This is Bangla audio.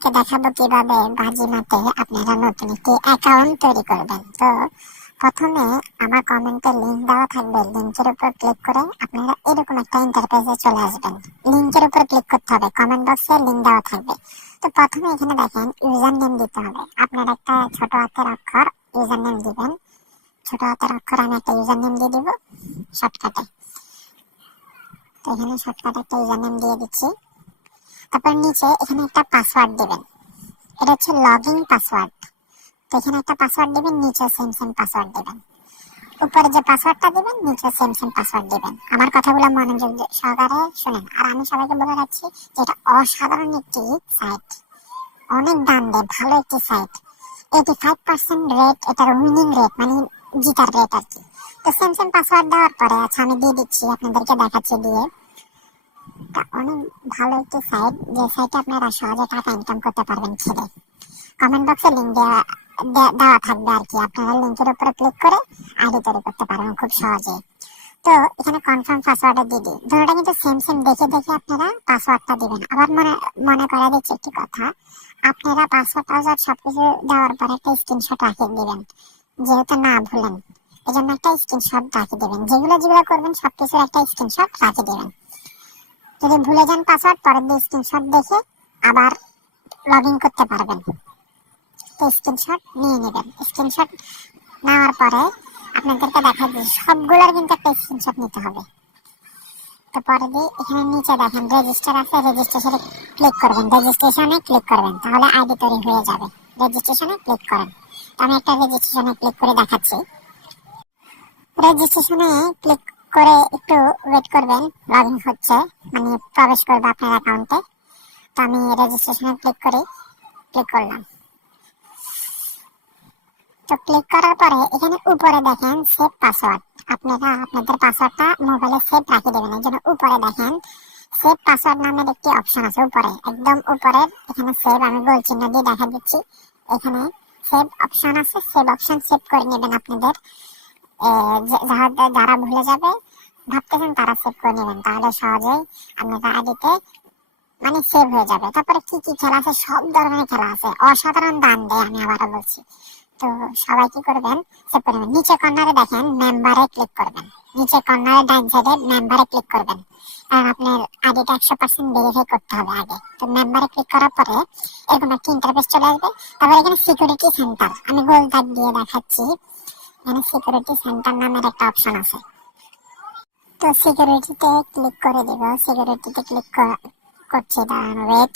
আজকে দেখাবো কিভাবে বাজিমাতে আপনারা নতুন একটি অ্যাকাউন্ট তৈরি করবেন। তো প্রথমে আমার কমেন্টে লিংক দেওয়া থাকবে, লিংকের উপর ক্লিক করে আপনারা এরকম একটা ইন্টারফেসে চলে আসবেন। লিংকের উপর ক্লিক করতে হবে, কমেন্ট বক্সে লিংক দেওয়া থাকবে। তো প্রথমে এখানে দেখেন ইউজার নেম দিতে হবে। আপনারা একটা ছোট হাতের অক্ষর ইউজার নেম দিবেন। ছোট হাতের অক্ষর আমি একটা ইউজার নেম দিয়ে দিব শর্টকাটে। তো এখানে শর্টকাটে একটা ইউজার নেম দিয়ে দিচ্ছি। তারপর নিচে এখানে একটা পাসওয়ার্ড দিবেন, এটা হচ্ছে লগইন পাসওয়ার্ড। তো এখানে একটা পাসওয়ার্ড দিবেন, নিচে সেম পাসওয়ার্ড দিবেন। উপরে যে পাসওয়ার্ডটা দিবেন নিচে সেম পাসওয়ার্ড দিবেন। আমার কথাগুলো মনোযোগ সহকারে শুনেন। আর আমি সবাইকে বলে রাখছি যে এটা অসাধারণ একটি সাইট, অনেক দাম দেয়, ভালো একটি সাইট। 85% রেট, এটার উইনিং রেট মানে জিতার রেট আর কি। তো সেম পাসওয়ার্ড দেওয়ার পরে আচ্ছা আমি দিয়ে দিচ্ছি, আপনাদেরকে দেখাচ্ছি দিয়ে। অনেক ভালো একটি সাইট, যে সাইটে আপনারা সহজে টাকা ইনকাম করতে পারবেন খেলে। কমেন্ট বক্সে লিংক দেওয়া থাকবে আর কি, আপনারা লিংকের উপরে ক্লিক করে আইডি তৈরি করতে পারবেন খুব সহজে। তো এখানে কনফার্ম পাসওয়ার্ডে দিয়ে দিই, দুটোটা কিন্তু সেম দেখে আপনারা পাসওয়ার্ডটা দিবেন। আবার মনে করা দিচ্ছে একটি কথা, আপনারা পাসওয়ার্ড সবকিছু দেওয়ার পরে একটা স্ক্রিনশট রাখিয়ে দিবেন, যেহেতু না ভুলেন। এই জন্য একটা স্ক্রিনশট রাখিয়ে দেবেন, যেগুলো করবেন সবকিছুর একটা স্ক্রিনশট রাখিয়ে দেবেন। যদি ভুলে যান পাসওয়ার্ড, পরের দিন স্ক্রিনশট দেখে আবার লগ ইন করতে পারবেন। তো স্ক্রিনশট নিয়ে নেবেন। স্ক্রিনশট নেওয়ার পরে আপনাদেরকে দেখা দিই, সবগুলোর কিন্তু একটা স্ক্রিনশট নিতে হবে। তো পরে দিয়ে এখানে নিচে দেখেন রেজিস্টার আছে, রেজিস্ট্রেশনে ক্লিক করবেন। রেজিস্ট্রেশনে ক্লিক করবেন, তাহলে আইডি তৈরি হয়ে যাবে। রেজিস্ট্রেশনে ক্লিক করেন। তো আমি একটা রেজিস্ট্রেশনে ক্লিক করে দেখাচ্ছি। রেজিস্ট্রেশনে ক্লিক করে একটু ওয়েট করবেন, লগ ইন হচ্ছে, মানে প্রবেশ করবে আপনার অ্যাকাউন্টে। তো আমি রেজিস্ট্রেশনে ক্লিক করলাম। তো ক্লিক করার পরে এখানে উপরে দেখেন সেভ পাসওয়ার্ড, আপনারা আপনাদের পাসওয়ার্ডটা মোবাইলে সেভ রাখে দেবেন। এই জন্য উপরে দেখেন সেভ পাসওয়ার্ড নামের একটি অপশন আছে, উপরে একদম উপরে এখানে সেভ, আমি গোল চিহ্ন দিয়ে দেখা দিচ্ছি। এখানে সেভ অপশন আছে, সেভ অপশন সেভ করে নেবেন। আপনাদের যারা ভুলে যাবে ভাবতেছেন তারা সেভ করে নেবেন, তাহলে সহজেই আপনাদের আইডিতে মানে সেভ হয়ে যাবে। তারপরে কি কি খেলা আছে, সব ধরনের খেলা আছে, অসাধারণ দাম দেয়, আমি আবারও বলছি। তো সবাই কি করবেন, সেভ করে নেবেন। নিচে কর্নারে দেখেন মেম্বারে ক্লিক করবেন, নিচে কর্নারে ডান সাইডে মেম্বারে ক্লিক করবেন, কারণ আপনার আইডিটা 100% ভেরিফাই করতে হবে আগে। তো মেম্বারে ক্লিক করার পরে এরকম একটা ইন্টারফেস চলে আসবে। তারপরে এখানে সিকিউরিটি সেন্টার, আমি গোল দাগ দিয়ে দেখাচ্ছি। এখানে সিকিউরিটি সেন্টার নামের একটা অপশন আছে। তো সিকিউরিটিতে ক্লিক করে দিব। সিকিউরিটিতে ক্লিক করছি, দাঁড়ানো ওয়েট।